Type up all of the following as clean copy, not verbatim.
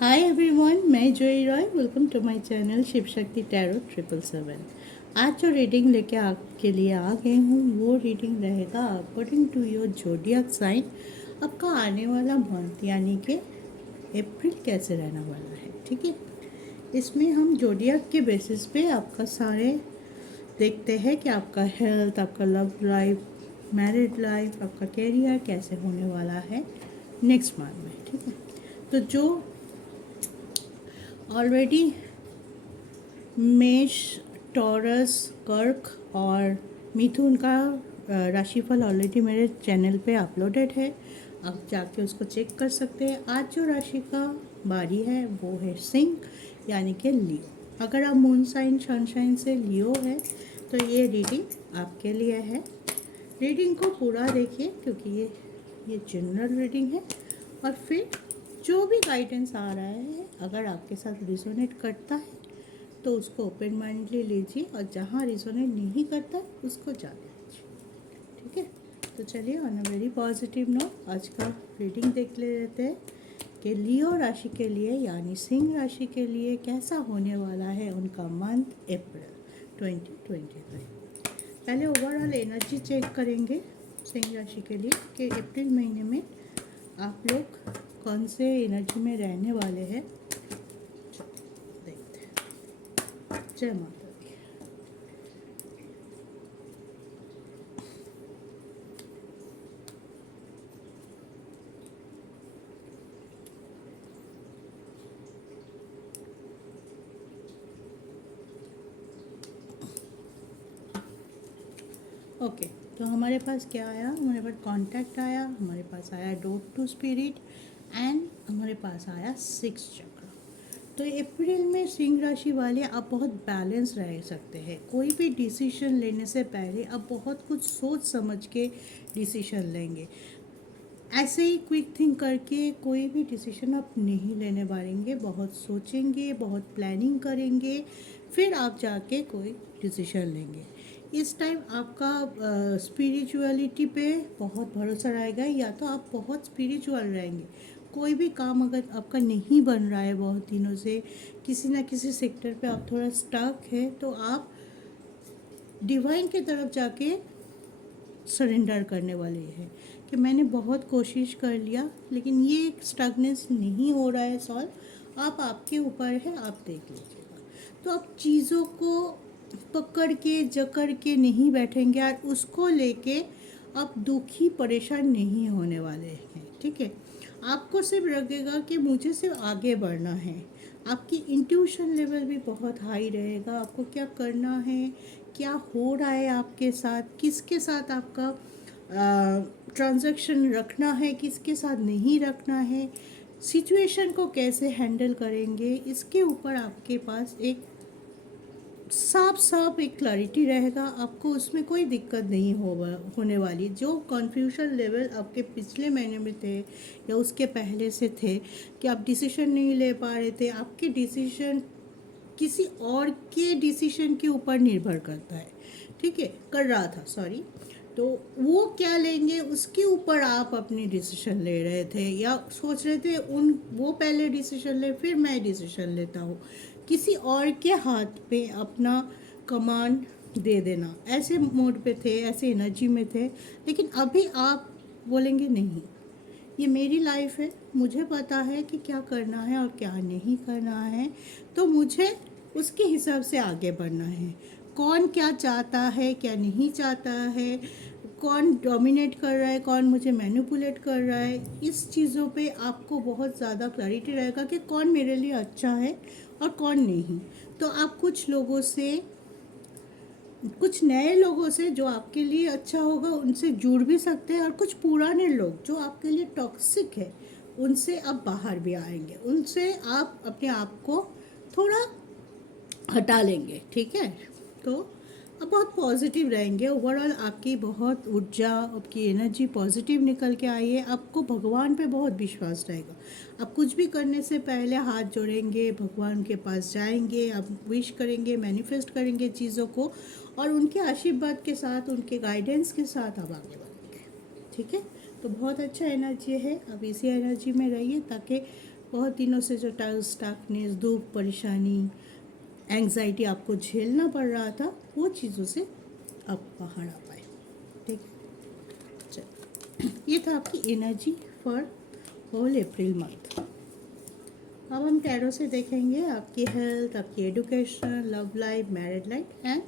हाय everyone, मैं Joy Roy. Welcome to my channel Shiv Shakti tarot 777। आज जो रीडिंग लेके आपके लिए आ गई हूँ वो रीडिंग रहेगा according to your zodiac sign. आपका आने वाला मंथ यानी कि अप्रैल कैसे रहने वाला है, ठीक है। इसमें हम जोडियक के बेसिस पे आपका सारे देखते हैं कि आपका हेल्थ, आपका लव लाइफ, मैरिड लाइफ, आपका कैरियर कैसे होने वाला है नेक्स्ट मंथ में, ठीक है। तो जो ऑलरेडी मेष, टॉरस, कर्क और मिथुन का राशिफल ऑलरेडी मेरे चैनल पे अपलोडेड है, आप जाके उसको चेक कर सकते हैं। आज जो राशि का बारी है वो है सिंह यानी कि लियो। अगर आप मून साइन सनशाइन से लियो है तो ये रीडिंग आपके लिए है। रीडिंग को पूरा देखिए क्योंकि ये जनरल रीडिंग है, और फिर जो भी गाइडेंस आ रहा है अगर आपके साथ रिजोनेट करता है तो उसको ओपन माइंडली लीजिए, और जहाँ रिजोनेट नहीं करता उसको जाने दीजिए, ठीक है। तो चलिए on a very positive note आज का रीडिंग देख लेते हैं कि लियो राशि के लिए यानी सिंह राशि के लिए कैसा होने वाला है उनका मंथ अप्रैल 2023। पहले ओवरऑल एनर्जी चेक करेंगे सिंह राशि के लिए कि अप्रैल महीने में आप लोग कौन से एनर्जी में रहने वाले हैं। देखते हैं। जय माता दी। ओके, तो हमारे पास क्या आया? हमारे पास कांटेक्ट आया, हमारे पास आया डोर टू स्पिरिट, एंड हमारे पास आया 6 चक्र। तो अप्रैल में सिंह राशि वाले आप बहुत बैलेंस रह सकते हैं। कोई भी डिसीजन लेने से पहले आप बहुत कुछ सोच समझ के डिसीजन लेंगे। ऐसे ही क्विक थिंक करके कोई भी डिसीजन आप नहीं लेने पाएंगे, बहुत सोचेंगे, बहुत प्लानिंग करेंगे, फिर आप जाके कोई डिसीजन लेंगे। इस टाइम आपका स्पिरिचुअलिटी पे बहुत भरोसा रहेगा, या तो आप बहुत स्पिरिचुअल रहेंगे। कोई भी काम अगर आपका नहीं बन रहा है बहुत दिनों से, किसी ना किसी सेक्टर पे आप थोड़ा स्टक है, तो आप डिवाइन की तरफ जाके सरेंडर करने वाले हैं कि मैंने बहुत कोशिश कर लिया लेकिन ये स्टगनेस नहीं हो रहा है सॉल्व। आप आपके ऊपर है, आप देख लीजिएगा। तो आप चीज़ों को पकड़ के जकड़ के नहीं बैठेंगे और उसको लेके आप दुखी परेशान नहीं होने वाले हैं, ठीक है। आपको सिर्फ लगेगा कि मुझे सिर्फ आगे बढ़ना है। आपकी इंट्यूशन लेवल भी बहुत हाई रहेगा। आपको क्या करना है, क्या हो रहा है आपके साथ, किसके साथ आपका ट्रांजैक्शन रखना है, किसके साथ नहीं रखना है, सिचुएशन को कैसे हैंडल करेंगे, इसके ऊपर आपके पास एक साफ साफ एक क्लैरिटी रहेगा। आपको उसमें कोई दिक्कत नहीं होने वाली। जो कन्फ्यूजन लेवल आपके पिछले महीने में थे या उसके पहले से थे कि आप डिसीजन नहीं ले पा रहे थे, आपके डिसीजन किसी और के डिसीजन के ऊपर निर्भर करता है, ठीक है, कर रहा था सॉरी। तो वो क्या लेंगे उसके ऊपर आप अपनी डिसीजन ले रहे थे, या सोच रहे थे वो पहले डिसीजन ले फिर मैं डिसीजन लेता हूँ। किसी और के हाथ पे अपना कमांड दे देना, ऐसे मोड पे थे, ऐसे एनर्जी में थे। लेकिन अभी आप बोलेंगे नहीं, ये मेरी लाइफ है, मुझे पता है कि क्या करना है और क्या नहीं करना है, तो मुझे उसके हिसाब से आगे बढ़ना है। कौन क्या चाहता है, क्या नहीं चाहता है, कौन डोमिनेट कर रहा है, कौन मुझे मैनिपुलेट कर रहा है, इस चीज़ों पे आपको बहुत ज़्यादा क्लैरिटी रहेगा कि कौन मेरे लिए अच्छा है और कौन नहीं। तो आप कुछ नए लोगों से जो आपके लिए अच्छा होगा उनसे जुड़ भी सकते हैं, और कुछ पुराने लोग जो आपके लिए टॉक्सिक है उनसे आप बाहर भी आएंगे, उनसे आप अपने आप को थोड़ा हटा लेंगे, ठीक है। तो आप बहुत पॉजिटिव रहेंगे। ओवरऑल आपकी बहुत ऊर्जा, आपकी एनर्जी पॉजिटिव निकल के आई है। आपको भगवान पे बहुत विश्वास रहेगा। आप कुछ भी करने से पहले हाथ जोड़ेंगे, भगवान के पास जाएंगे, आप विश करेंगे, मैनिफेस्ट करेंगे चीज़ों को, और उनके आशीर्वाद के साथ, उनके गाइडेंस के साथ आप आगे बढ़ेंगे, ठीक है। तो बहुत अच्छा एनर्जी है, आप इसी एनर्जी में रहिए ताकि बहुत दिनों से जो स्टाफनेस, दुख, परेशानी, एंग्जाइटी आपको झेलना पड़ रहा था, वो चीज़ों से आप बाहर आ पाए। ठीक है, चलो ये था आपकी energy for whole April month. अब हम टैरो से देखेंगे आपकी हेल्थ, आपकी education, love life, married life and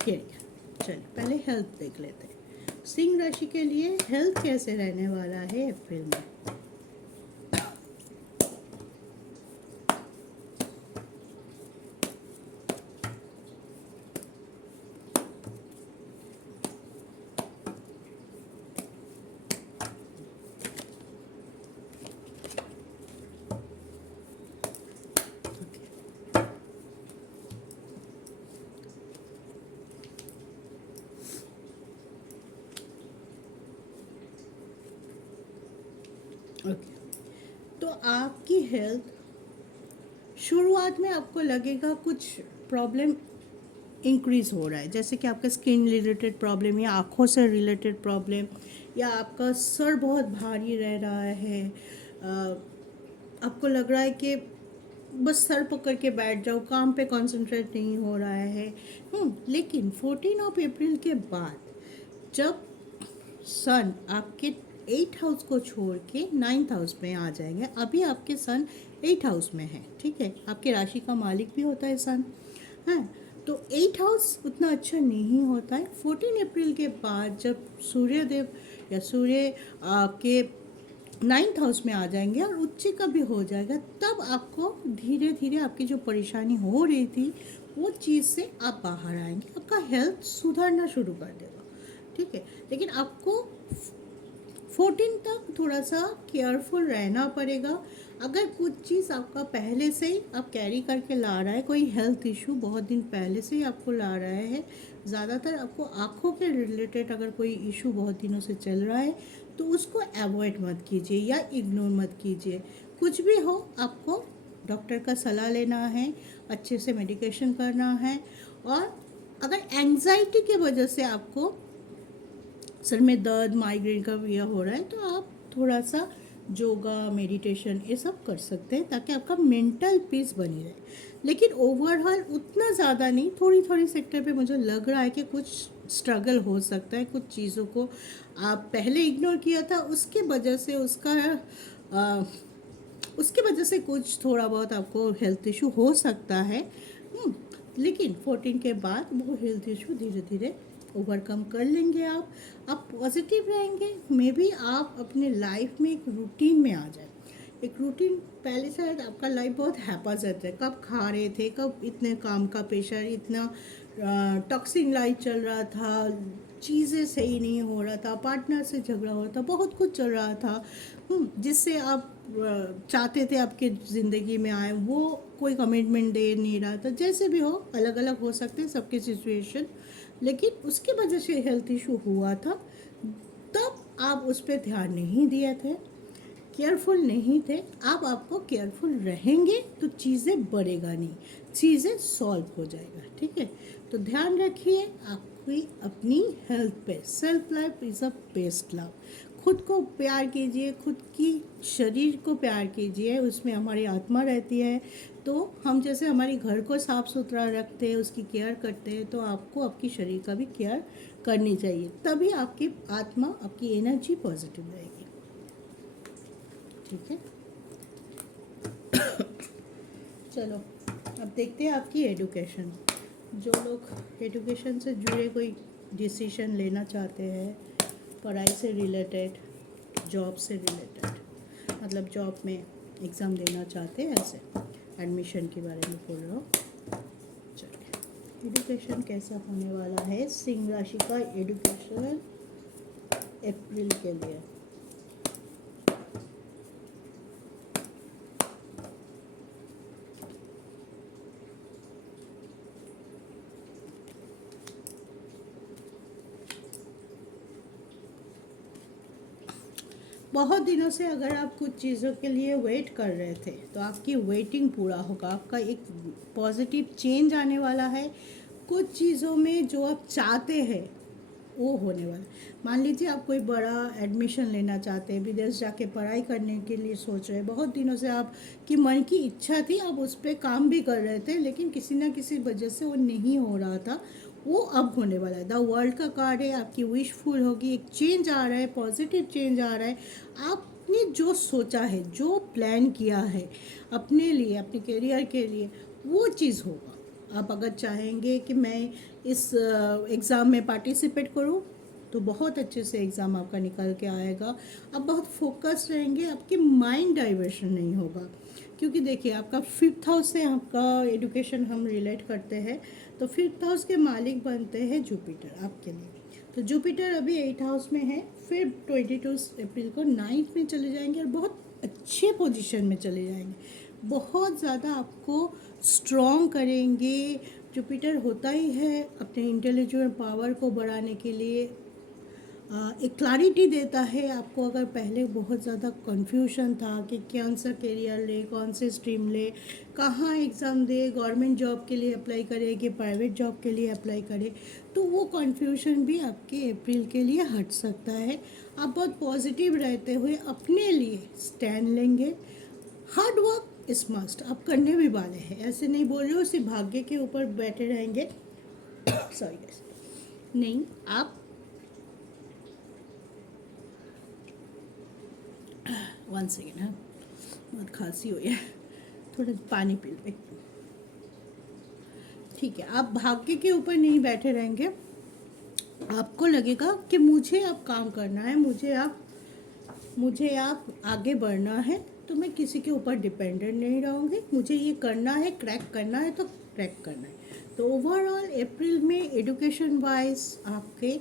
career. चलिए पहले हेल्थ देख लेते हैं। सिंह राशि के लिए हेल्थ कैसे रहने वाला है अप्रैल में। ओके, तो आपकी हेल्थ शुरुआत में आपको लगेगा कुछ प्रॉब्लम इंक्रीज हो रहा है, जैसे कि आपका स्किन रिलेटेड प्रॉब्लम या आँखों से रिलेटेड प्रॉब्लम, या आपका सर बहुत भारी रह रहा है, आपको लग रहा है कि बस सर पकड़ के बैठ जाओ, काम पे कंसंट्रेट नहीं हो रहा है। लेकिन 14 ऑफ अप्रैल के बाद जब सन आपके 8 हाउस को छोड़ के 9th हाउस में आ जाएंगे, अभी आपके सन 8 हाउस में है, ठीक है, आपके राशि का मालिक भी होता है सन, है, तो 8 हाउस उतना अच्छा नहीं होता है। 14 अप्रैल के बाद जब सूर्यदेव या सूर्य आपके 9th हाउस में आ जाएंगे और उच्च का भी हो जाएगा, तब आपको धीरे धीरे आपकी जो परेशानी हो रही थी वो चीज़ से आप बाहर आएंगे, आपका हेल्थ सुधरना शुरू कर देगा। ठीक है, लेकिन आपको 14 तक थोड़ा सा केयरफुल रहना पड़ेगा। अगर कुछ चीज़ आपका पहले से ही आप कैरी करके ला रहा है, कोई हेल्थ इशू बहुत दिन पहले से ही आपको ला रहा है, ज़्यादातर आपको आँखों के रिलेटेड अगर कोई इशू बहुत दिनों से चल रहा है, तो उसको अवॉइड मत कीजिए या इग्नोर मत कीजिए। कुछ भी हो आपको डॉक्टर का सलाह लेना है, अच्छे से मेडिकेशन करना है। और अगर एंजाइटी की वजह से आपको सर में दर्द, माइग्रेन का यह हो रहा है, तो आप थोड़ा सा योगा, मेडिटेशन ये सब कर सकते हैं ताकि आपका मेंटल पीस बनी रहे। लेकिन ओवरऑल उतना ज़्यादा नहीं, थोड़ी थोड़ी सेक्टर पे मुझे लग रहा है कि कुछ स्ट्रगल हो सकता है, कुछ चीज़ों को आप पहले इग्नोर किया था, उसके वजह से कुछ थोड़ा बहुत आपको हेल्थ इशू हो सकता है। लेकिन 14 के बाद वो हेल्थ इशू धीरे धीरे ओवरकम कर लेंगे। आप पॉजिटिव रहेंगे, मे बी आप अपने लाइफ में एक रूटीन में आ जाए। एक रूटीन, पहले शायद आपका लाइफ बहुत हैपाजत है, कब खा रहे थे, कब इतने काम का प्रेशर, इतना टॉक्सिक लाइफ चल रहा था, चीज़ें सही नहीं हो रहा था, पार्टनर से झगड़ा हो रहा था, बहुत कुछ चल रहा था जिससे आप चाहते थे आपके ज़िंदगी में आए, वो कोई कमिटमेंट दे नहीं रहा था। जैसे भी हो, अलग अलग हो सकते हैं सबके सिचुएशन, लेकिन उसकी वजह से हेल्थ इशू हुआ था, तब आप उस पर ध्यान नहीं दिए थे, केयरफुल नहीं थे। अब आपको केयरफुल रहेंगे तो चीज़ें बढ़ेगा नहीं, चीज़ें सॉल्व हो जाएगा। ठीक है, तो ध्यान रखिए आपकी अपनी हेल्थ पे। Self life is a best love. खुद को प्यार कीजिए, खुद की शरीर को प्यार कीजिए, उसमें हमारी आत्मा रहती है। तो हम जैसे हमारे घर को साफ़ सुथरा रखते हैं, उसकी केयर करते हैं, तो आपको आपकी शरीर का भी केयर करनी चाहिए, तभी आपकी आत्मा, आपकी एनर्जी पॉजिटिव रहेगी। ठीक है, चलो अब देखते हैं आपकी एजुकेशन। जो लोग एजुकेशन से जुड़े कोई डिसीजन लेना चाहते हैं, पढ़ाई से रिलेटेड, जॉब से रिलेटेड, मतलब जॉब में एग्ज़ाम देना चाहते हैं, ऐसे एडमिशन के बारे में बोल रहा हूँ। चलिए, एजुकेशन कैसा होने वाला है सिंह राशि का एजुकेशन अप्रैल के लिए। बहुत दिनों से अगर आप कुछ चीज़ों के लिए वेट कर रहे थे, तो आपकी वेटिंग पूरा होगा, आपका एक पॉजिटिव चेंज आने वाला है। कुछ चीज़ों में जो आप चाहते हैं वो होने वाला है। मान लीजिए आप कोई बड़ा एडमिशन लेना चाहते हैं, विदेश जाके पढ़ाई करने के लिए सोच रहे हैं, बहुत दिनों से आपकी मन की इच्छा थी, आप उस पर काम भी कर रहे थे, लेकिन किसी ना किसी वजह से वो नहीं हो रहा था, वो अब होने वाला है। द वर्ल्ड का कार्ड है, आपकी विश फुल होगी, एक चेंज आ रहा है, पॉजिटिव चेंज आ रहा है। आपने जो सोचा है, जो प्लान किया है अपने लिए, अपने करियर के लिए, वो चीज़ होगा। आप अगर चाहेंगे कि मैं इस एग्ज़ाम में पार्टिसिपेट करूं, तो बहुत अच्छे से एग्ज़ाम आपका निकल के आएगा। आप बहुत फोकस रहेंगे, आपके माइंड डाइवर्शन नहीं होगा। क्योंकि देखिए, आपका 5th हाउस से आपका एजुकेशन हम रिलेट करते हैं, तो 5th हाउस के मालिक बनते हैं जुपिटर आपके लिए। तो जुपिटर अभी 8th हाउस में है, फिर 22 अप्रैल को 9th में चले जाएंगे और बहुत अच्छे पोजीशन में चले जाएंगे, बहुत ज़्यादा आपको स्ट्रॉन्ग करेंगे। जुपिटर होता ही है अपने इंटेलेक्चुअल पावर को बढ़ाने के लिए, एक क्लैरिटी देता है आपको। अगर पहले बहुत ज़्यादा कन्फ्यूजन था कि कौन सा करियर ले, कौन से स्ट्रीम ले, कहाँ एग्ज़ाम दे, गवर्नमेंट जॉब के लिए अप्लाई करे कि प्राइवेट जॉब के लिए अप्लाई करे, तो वो कन्फ्यूजन भी आपके अप्रैल के लिए हट सकता है। आप बहुत पॉजिटिव रहते हुए अपने लिए स्टैंड लेंगे। हार्ड वर्क इज मस्ट, आप करने भी वाले हैं, ऐसे नहीं बोल रहे हो सिर्फ भाग्य के ऊपर बैठे रहेंगे। सॉरी गाइस, नहीं, आप 1 सेकेंड, हाँ, बहुत खांसी हुई है, थोड़ा पानी पी लो। ठीक है, आप भाग्य के ऊपर नहीं बैठे रहेंगे। आपको लगेगा कि मुझे अब काम करना है, मुझे आप आगे बढ़ना है, तो मैं किसी के ऊपर डिपेंडेंट नहीं रहूँगी, मुझे ये करना है, क्रैक करना है तो क्रैक करना है। तो ओवरऑल अप्रैल में एजुकेशन वाइज आपके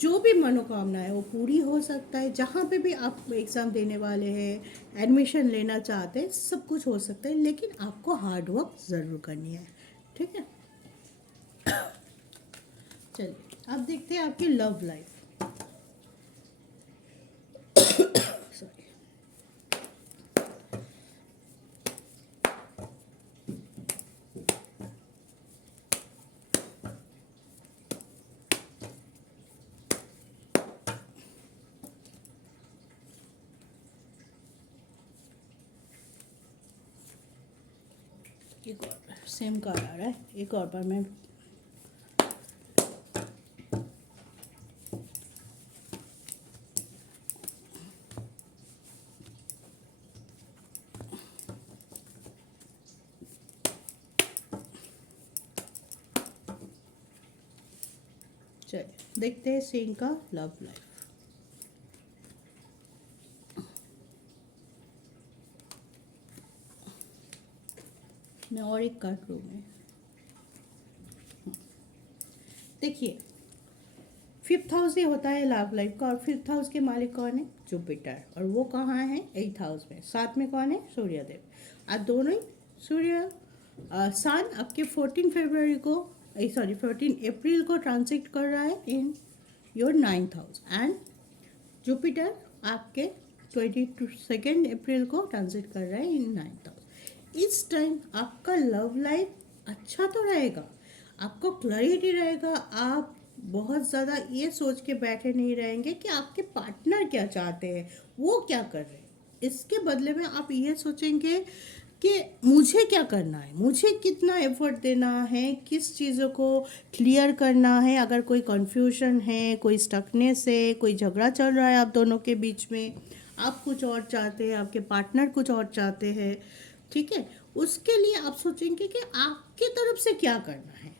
जो भी मनोकामना है वो पूरी हो सकता है। जहाँ पे भी आप एग्ज़ाम देने वाले हैं, एडमिशन लेना चाहते हैं, सब कुछ हो सकता है, लेकिन आपको हार्ड वर्क ज़रूर करनी है। ठीक है, चलिए अब देखते हैं आपकी लव लाइफ। सॉरी, एक और सेम कार्ड आ रहा है, एक और बार मैं चलिए देखते हैं सिंह का लव लाइफ। मैं और एक कार्ड लूँगी। देखिए, 5th हाउस ही होता है लव लाइफ का, और 5th हाउस के मालिक कौन है? जुपिटर, और वो कहाँ है? 8th हाउस में। साथ में कौन है? सूर्यदेव। आज दोनों ही सूर्य सन आपके 14 फरवरी को, सॉरी 14 अप्रैल को ट्रांसिट कर रहा है in your 9th house, and Jupiter आपके 22 अप्रैल को ट्रांसिट कर रहा है इन 9th हाउस। इस टाइम आपका लव लाइफ अच्छा तो रहेगा, आपको क्लैरिटी रहेगा, आप बहुत ज़्यादा ये सोच के बैठे नहीं रहेंगे कि आपके पार्टनर क्या चाहते हैं, वो क्या कर रहे हैं। इसके बदले में आप ये सोचेंगे कि मुझे क्या करना है, मुझे कितना एफर्ट देना है, किस चीज़ों को क्लियर करना है। अगर कोई कन्फ्यूजन है, कोई स्टकनेस है, कोई झगड़ा चल रहा है आप दोनों के बीच में, आप कुछ और चाहते हैं, आपके पार्टनर कुछ और चाहते हैं, ठीक है, उसके लिए आप सोचेंगे कि आपकी तरफ से क्या करना है।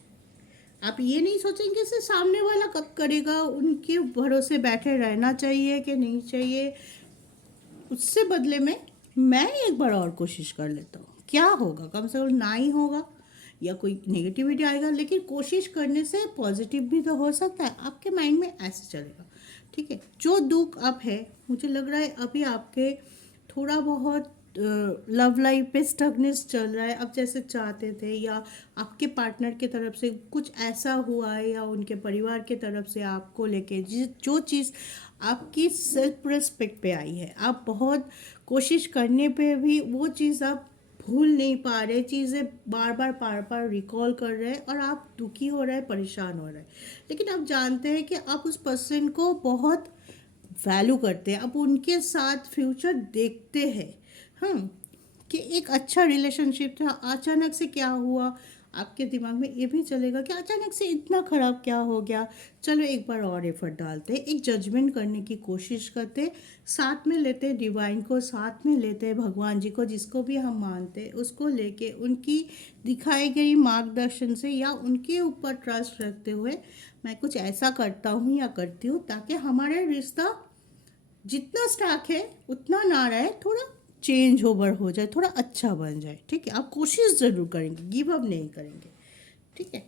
आप ये नहीं सोचेंगे कि सामने वाला कब करेगा, उनके भरोसे बैठे रहना चाहिए कि नहीं चाहिए। उससे बदले में मैं एक बार और कोशिश कर लेता हूँ, क्या होगा, कम से कम ना ही होगा या कोई नेगेटिविटी आएगा, लेकिन कोशिश करने से पॉजिटिव भी तो हो सकता है। आपके माइंड में ऐसे चलेगा, ठीक है। जो दुख अब है, मुझे लग रहा है अभी आपके थोड़ा बहुत लव लाइफ पे स्टकनेस चल रहा है। अब जैसे चाहते थे, या आपके पार्टनर की तरफ से कुछ ऐसा हुआ है, या उनके परिवार की तरफ से आपको लेके जो चीज़ आपकी सेल्फ रिस्पेक्ट पे आई है, आप बहुत कोशिश करने पे भी वो चीज़ आप भूल नहीं पा रहे, चीज़ें बार बार रिकॉल कर रहे हैं और आप दुखी हो रहे हैं, परेशान हो रहे हैं। लेकिन आप जानते हैं कि आप उस पर्सन को बहुत वैल्यू करते हैं, आप उनके साथ फ्यूचर देखते हैं। हाँ, कि एक अच्छा रिलेशनशिप था, अचानक से क्या हुआ, आपके दिमाग में ये भी चलेगा कि अचानक से इतना ख़राब क्या हो गया। चलो एक बार और एफर्ट डालते हैं, एक जजमेंट करने की कोशिश करते हैं, साथ में लेते हैं डिवाइन को, साथ में लेते हैं भगवान जी को, जिसको भी हम मानते हैं उसको लेके उनकी दिखाई गई मार्गदर्शन से या उनके ऊपर ट्रस्ट रखते हुए मैं कुछ ऐसा करता हूँ या करती हूँ ताकि हमारा रिश्ता जितना स्टाक है उतना ना रहे, थोड़ा चेंज ओवर हो जाए, थोड़ा अच्छा बन जाए। ठीक है, आप कोशिश ज़रूर करेंगे, गिव अप नहीं करेंगे। ठीक है,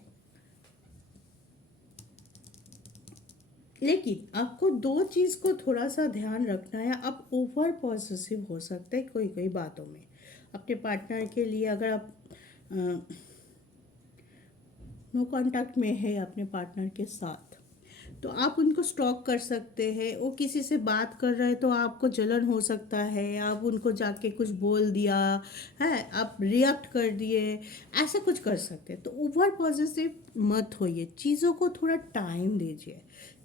लेकिन आपको दो चीज़ को थोड़ा सा ध्यान रखना है। आप ओवर पॉसेसिव हो सकते हैं कोई कोई बातों में अपने पार्टनर के लिए। अगर आप नो कांटेक्ट में है अपने पार्टनर के साथ, तो आप उनको स्टॉक कर सकते हैं। वो किसी से बात कर रहे हैं तो आपको जलन हो सकता है, आप उनको जाके कुछ बोल दिया है, आप रिएक्ट कर दिए, ऐसा कुछ कर सकते हैं। तो ओवर पॉजिटिव मत होइए, चीज़ों को थोड़ा टाइम दीजिए।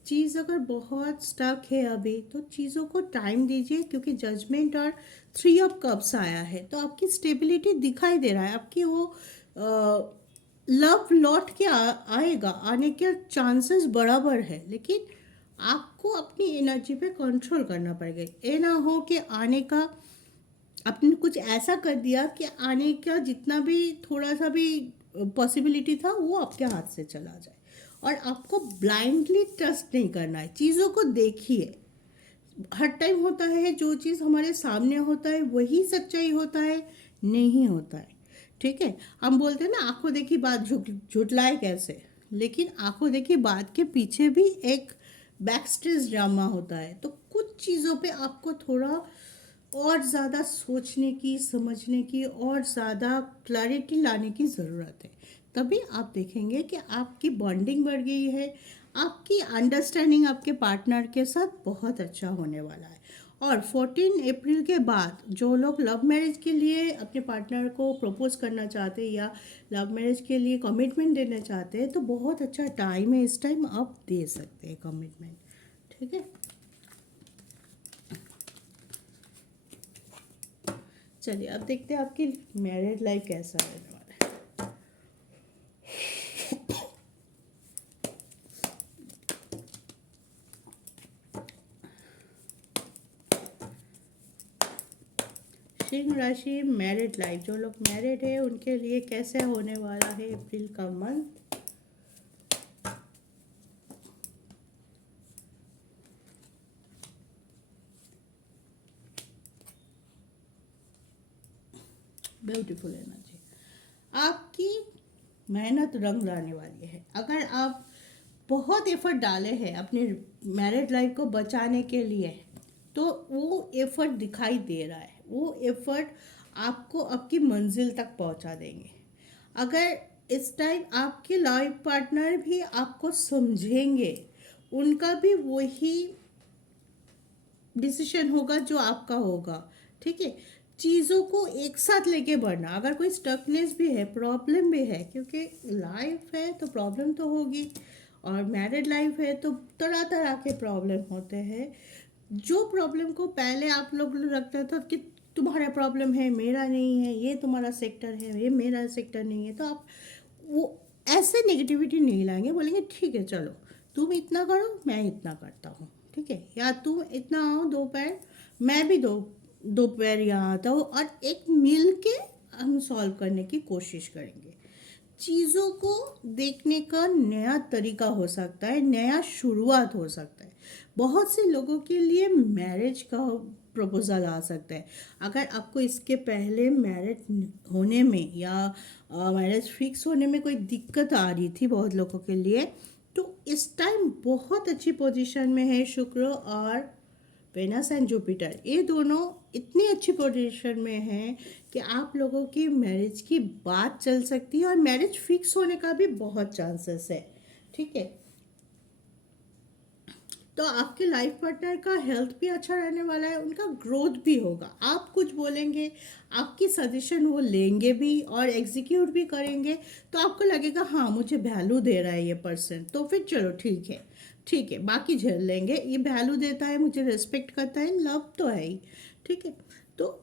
चीज़ अगर बहुत स्टक है अभी तो चीज़ों को टाइम दीजिए, क्योंकि जजमेंट और 3 ऑफ कप्स आया है तो आपकी स्टेबिलिटी दिखाई दे रहा है, आपकी वो लव लौट के आएगा, आने के चांसेस बराबर है। लेकिन आपको अपनी एनर्जी पे कंट्रोल करना पड़ेगा। ये ना हो कि आने का आपने कुछ ऐसा कर दिया कि आने का जितना भी थोड़ा सा भी पॉसिबिलिटी था वो आपके हाथ से चला जाए। और आपको ब्लाइंडली ट्रस्ट नहीं करना है, चीज़ों को देखिए। हर टाइम होता है जो चीज़ हमारे सामने होता है वही सच्चाई होता है, नहीं होता है। ठीक है, हम बोलते हैं ना आंखों देखी बात झुटलाए कैसे, लेकिन आंखों देखी बात के पीछे भी एक बैक स्टेज ड्रामा होता है। तो कुछ चीज़ों पे आपको थोड़ा और ज़्यादा सोचने की, समझने की और ज़्यादा क्लैरिटी लाने की ज़रूरत है। तभी आप देखेंगे कि आपकी बॉन्डिंग बढ़ गई है, आपकी अंडरस्टैंडिंग आपके पार्टनर के साथ बहुत अच्छा होने वाला है। और 14 अप्रैल के बाद जो लोग लव मैरिज के लिए अपने पार्टनर को प्रपोज करना चाहते हैं या लव मैरिज के लिए कमिटमेंट देना चाहते हैं तो बहुत अच्छा टाइम है, इस टाइम आप दे सकते हैं कमिटमेंट। ठीक है, चलिए अब देखते हैं आपकी मैरिड लाइफ कैसा रहने वाला है। सिंह राशि मैरिड लाइफ, जो लोग मैरिड है उनके लिए कैसे होने वाला है अप्रैल का मंथ। ब्यूटीफुल एनर्जी, आपकी मेहनत रंग लाने वाली है। अगर आप बहुत एफर्ट डाले हैं अपने मैरिड लाइफ को बचाने के लिए तो वो एफर्ट दिखाई दे रहा है, वो एफर्ट आपको आपकी मंजिल तक पहुंचा देंगे। अगर इस टाइम आपके लाइफ पार्टनर भी आपको समझेंगे, उनका भी वही डिसीजन होगा जो आपका होगा। ठीक है, चीज़ों को एक साथ लेके बढ़ना। अगर कोई स्टकनेस भी है, प्रॉब्लम भी है, क्योंकि लाइफ है तो प्रॉब्लम तो होगी, और मैरिड लाइफ है तो तरह तरह के प्रॉब्लम होते हैं। जो प्रॉब्लम को पहले आप लोग रखते था कि तुम्हारा प्रॉब्लम है मेरा नहीं है, ये तुम्हारा सेक्टर है ये मेरा सेक्टर नहीं है, तो आप वो ऐसे नेगेटिविटी नहीं लाएंगे, बोलेंगे ठीक है चलो तुम इतना करो मैं इतना करता हूँ। ठीक है, या तुम इतना आओ 2 पैर, मैं भी 2 पैर यहाँ आता हूँ, और एक मिल के हम सॉल्व करने की कोशिश करेंगे। चीज़ों को देखने का नया तरीका हो सकता है, नया शुरुआत हो सकता है। बहुत से लोगों के लिए मैरिज का प्रपोजल आ सकता है। अगर आपको इसके पहले मैरिज होने में या मैरिज फिक्स होने में कोई दिक्कत आ रही थी बहुत लोगों के लिए, तो इस टाइम बहुत अच्छी पोजीशन में है शुक्र और वेनस एंड जुपिटर, ये दोनों इतनी अच्छी पोजीशन में हैं कि आप लोगों की मैरिज की बात चल सकती है और मैरिज फिक्स होने का भी बहुत चांसेस है। ठीक है, तो आपके लाइफ पार्टनर का हेल्थ भी अच्छा रहने वाला है, उनका ग्रोथ भी होगा। आप कुछ बोलेंगे, आपकी सजेशन वो लेंगे भी और एग्जीक्यूट भी करेंगे, तो आपको लगेगा हाँ मुझे वैल्यू दे रहा है ये पर्सन, तो फिर चलो ठीक है, ठीक है, बाकी झेल लेंगे, ये वैल्यू देता है, मुझे रिस्पेक्ट करता है, लव तो है ही। ठीक है, तो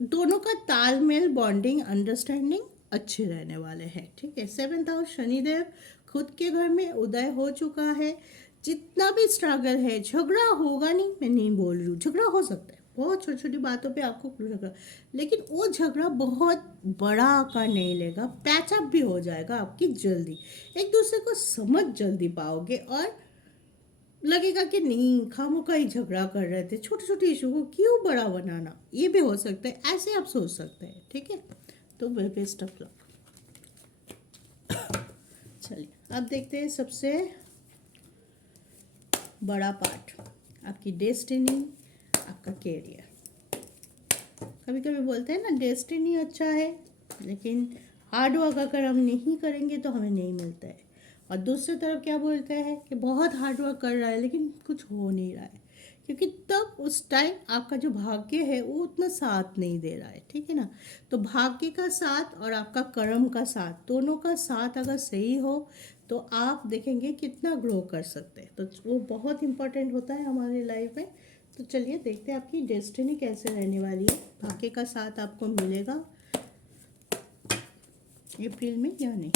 दोनों का तालमेल, बॉन्डिंग, अंडरस्टैंडिंग अच्छे रहने वाले हैं। ठीक है, 7th हाउस शनिदेव खुद के घर में उदय हो चुका है। जितना भी स्ट्रगल है, झगड़ा होगा नहीं, मैं नहीं बोल रही हूँ, झगड़ा हो सकता है, बहुत छोटी छोटी बातों पे आपको झगड़ा, लेकिन वो झगड़ा बहुत बड़ा आकार नहीं लेगा, पैचअप भी हो जाएगा आपकी जल्दी, एक दूसरे को समझ जल्दी पाओगे और लगेगा कि नहीं खामोखा ही झगड़ा कर रहे थे, छोटे छोटे इशू को क्यों बड़ा बनाना, ये भी हो सकता है, ऐसे आप सोच सकते हैं। ठीक है, तो बेस्ट ऑफ लक। चलिए अब देखते हैं सबसे बड़ा पार्ट, आपकी डेस्टिनी, आपका कैरियर। कभी कभी बोलते हैं ना डेस्टिनी अच्छा है, लेकिन हार्ड वर्क अगर हम नहीं करेंगे तो हमें नहीं मिलता है। और दूसरी तरफ क्या बोलते हैं कि बहुत हार्ड वर्क कर रहा है लेकिन कुछ हो नहीं रहा है, क्योंकि तब उस टाइम आपका जो भाग्य है वो उतना साथ नहीं दे रहा है। ठीक है ना, तो भाग्य का साथ और आपका कर्म का साथ, दोनों का साथ अगर सही हो तो आप देखेंगे कितना ग्रो कर सकते हैं, तो वो बहुत इम्पोर्टेंट होता है हमारी लाइफ में। तो चलिए देखते हैं आपकी डेस्टिनी कैसे रहने वाली है, भाग्य का साथ आपको मिलेगा अप्रैल में या नहीं।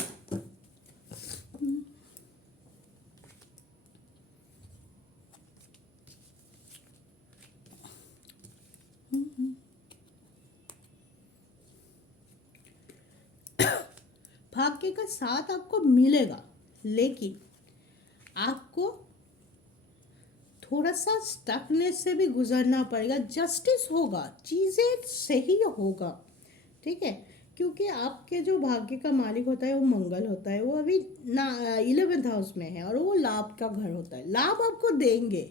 भाग्य का साथ आपको मिलेगा, लेकिन आपको थोड़ा सा स्टकनेस से भी गुजरना पड़ेगा, जस्टिस होगा, चीज़ें सही होगा। ठीक है, क्योंकि आपके जो भाग्य का मालिक होता है वो मंगल होता है, वो अभी ना 11th हाउस में है और वो लाभ का घर होता है, लाभ आपको देंगे।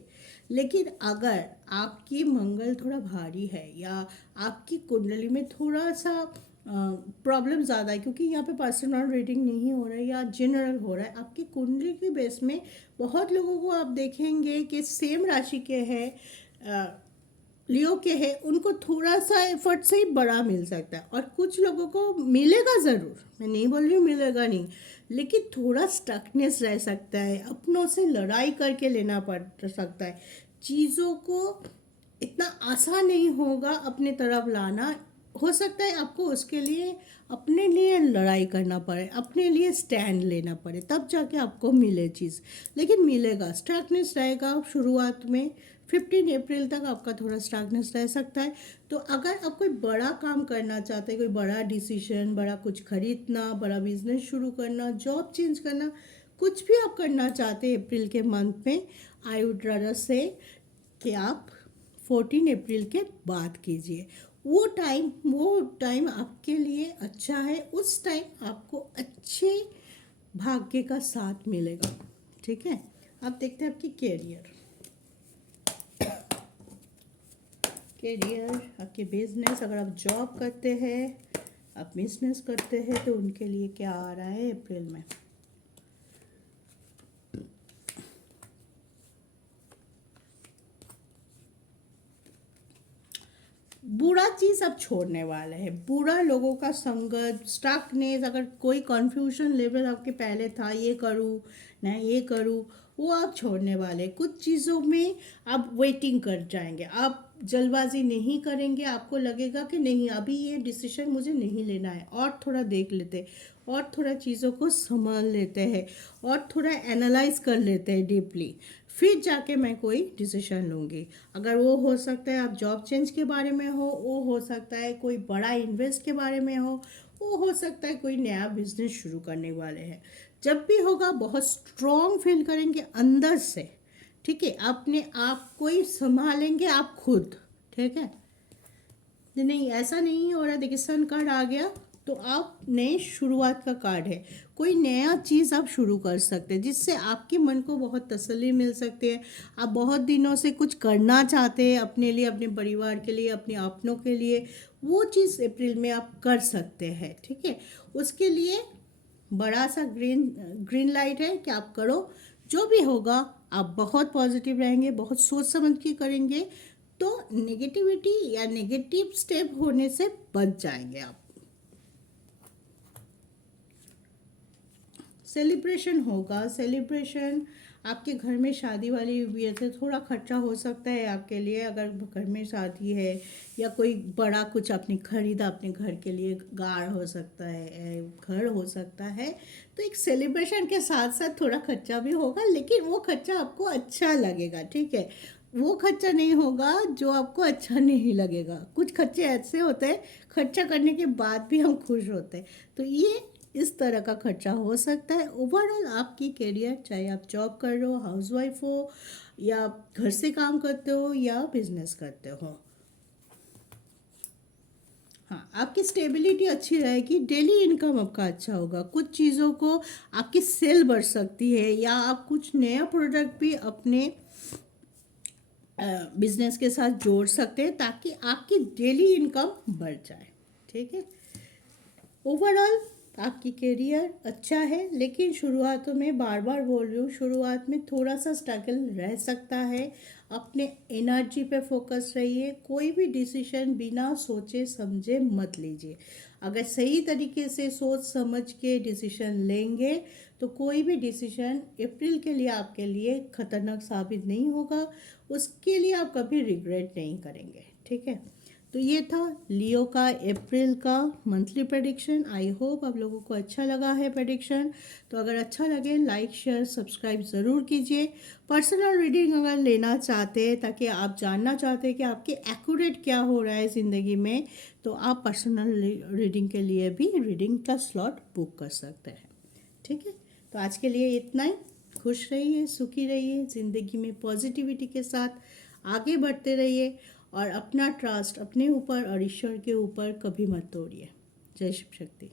लेकिन अगर आपकी मंगल थोड़ा भारी है या आपकी कुंडली में थोड़ा सा प्रॉब्लम ज़्यादा है, क्योंकि यहाँ पे पर्सनल रीडिंग नहीं हो रहा है या जनरल हो रहा है, आपकी कुंडली के बेस में बहुत लोगों को आप देखेंगे कि सेम राशि के हैं, लियो के हैं, उनको थोड़ा सा एफर्ट से ही बड़ा मिल सकता है, और कुछ लोगों को मिलेगा ज़रूर, मैं नहीं बोल रही हूँ मिलेगा नहीं, लेकिन थोड़ा स्टकनेस रह सकता है, अपनों से लड़ाई करके लेना पड़ सकता है, चीज़ों को इतना आसान नहीं होगा अपने तरफ लाना। हो सकता है आपको उसके लिए अपने लिए लड़ाई करना पड़े, अपने लिए स्टैंड लेना पड़े, तब जाके आपको मिले चीज़, लेकिन मिलेगा। स्टार्कनेस रहेगा शुरुआत में, 15 अप्रैल तक आपका थोड़ा स्टार्कनेस रह सकता है। तो अगर आप कोई बड़ा काम करना चाहते हैं, कोई बड़ा डिसीजन, बड़ा कुछ खरीदना, बड़ा बिजनेस शुरू करना, जॉब चेंज करना, कुछ भी आप करना चाहते हैं अप्रैल के मंथ में, आई वुड रादर से कि आप 14 अप्रैल के बाद कीजिए। वो टाइम आपके लिए अच्छा है, उस टाइम आपको अच्छे भाग्य का साथ मिलेगा। ठीक है, अब देखते हैं आपकी कैरियर, आपके बिजनेस, अगर आप जॉब करते हैं, आप बिजनेस करते हैं, तो उनके लिए क्या आ रहा है अप्रैल में। बुरा चीज़ अब छोड़ने वाले हैं, बुरा लोगों का संगत, स्टकनेस, अगर कोई कन्फ्यूजन लेवल आपके पहले था, ये करूँ ना ये करूँ, वो आप छोड़ने वाले। कुछ चीज़ों में आप वेटिंग कर जाएंगे, आप जल्दबाजी नहीं करेंगे, आपको लगेगा कि नहीं अभी ये डिसीजन मुझे नहीं लेना है, और थोड़ा देख लेते, और थोड़ा चीज़ों को संभाल लेते हैं, और थोड़ा एनालाइज कर लेते हैं डीपली, फिर जाके मैं कोई डिसीजन लूँगी। अगर वो हो सकता है आप जॉब चेंज के बारे में वो हो सकता है कोई बड़ा इन्वेस्ट के बारे में वो हो सकता है कोई नया बिजनेस शुरू करने वाले हैं। जब भी होगा बहुत स्ट्रॉन्ग फील करेंगे अंदर से। ठीक है, अपने आप को ही संभालेंगे आप खुद। ठीक है, नहीं ऐसा नहीं हो रहा, देखिए सन कार्ड आ गया, तो आप नए शुरुआत का कार्ड है, कोई नया चीज़ आप शुरू कर सकते हैं जिससे आपके मन को बहुत तसल्ली मिल सकती है। आप बहुत दिनों से कुछ करना चाहते हैं अपने लिए, अपने परिवार के लिए, अपने अपनों के लिए, वो चीज़ अप्रैल में आप कर सकते हैं। ठीक है, उसके लिए बड़ा सा ग्रीन लाइट है कि आप करो, जो भी होगा आप बहुत पॉजिटिव रहेंगे, बहुत सोच समझ के करेंगे, तो नेगेटिविटी या नेगेटिव स्टेप होने से बच जाएंगे आप। सेलिब्रेशन होगा, सेलिब्रेशन आपके घर में शादी वाली वजह से थोड़ा खर्चा हो सकता है आपके लिए, अगर घर में शादी है या कोई बड़ा कुछ आपने खरीदा अपने घर के लिए, गाड़ हो सकता है, घर हो सकता है, तो एक सेलिब्रेशन के साथ साथ थोड़ा खर्चा भी होगा, लेकिन वो खर्चा आपको अच्छा लगेगा, ठीक है। वो खर्चा नहीं होगा जो आपको अच्छा नहीं लगेगा। कुछ खर्चे ऐसे होते हैं खर्चा करने के बाद भी हम खुश होते हैं, तो ये इस तरह का खर्चा हो सकता है। ओवरऑल आपकी करियर, चाहे आप जॉब कर रहे हो, हाउसवाइफ हो, या घर से काम करते हो, या बिजनेस करते हो, हाँ, आपकी स्टेबिलिटी अच्छी रहेगी, डेली इनकम आपका अच्छा होगा, कुछ चीज़ों को आपकी सेल बढ़ सकती है, या आप कुछ नया प्रोडक्ट भी अपने बिजनेस के साथ जोड़ सकते हैं ताकि आपकी डेली इनकम बढ़ जाए, ठीक है। ओवरऑल आपकी करियर अच्छा है, लेकिन शुरुआतों में बार बार बोल रही हूँ, शुरुआत में थोड़ा सा स्ट्रगल रह सकता है। अपने एनर्जी पे फोकस रहिए, कोई भी डिसीजन बिना सोचे समझे मत लीजिए। अगर सही तरीके से सोच समझ के डिसीजन लेंगे तो कोई भी डिसीजन अप्रैल के लिए आपके लिए खतरनाक साबित नहीं होगा, उसके लिए आप कभी रिग्रेट नहीं करेंगे, ठीक है। तो ये था लियो का अप्रैल का मंथली प्रेडिक्शन। आई होप आप लोगों को अच्छा लगा है प्रेडिक्शन। तो अगर अच्छा लगे लाइक शेयर सब्सक्राइब ज़रूर कीजिए। पर्सनल रीडिंग अगर लेना चाहते हैं, ताकि आप जानना चाहते हैं कि आपके एक्यूरेट क्या हो रहा है ज़िंदगी में, तो आप पर्सनल रीडिंग के लिए भी रीडिंग का स्लॉट बुक कर सकते हैं, ठीक है। तो आज के लिए इतना ही। खुश रहिए, सुखी रहिए, ज़िंदगी में पॉजिटिविटी के साथ आगे बढ़ते रहिए, और अपना ट्रस्ट अपने ऊपर और ईश्वर के ऊपर कभी मत तोड़िए। जय शिव शक्ति।